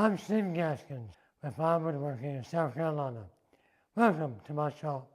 I'm Steve Gaskins with Woodworking in South Carolina. Welcome to my shop.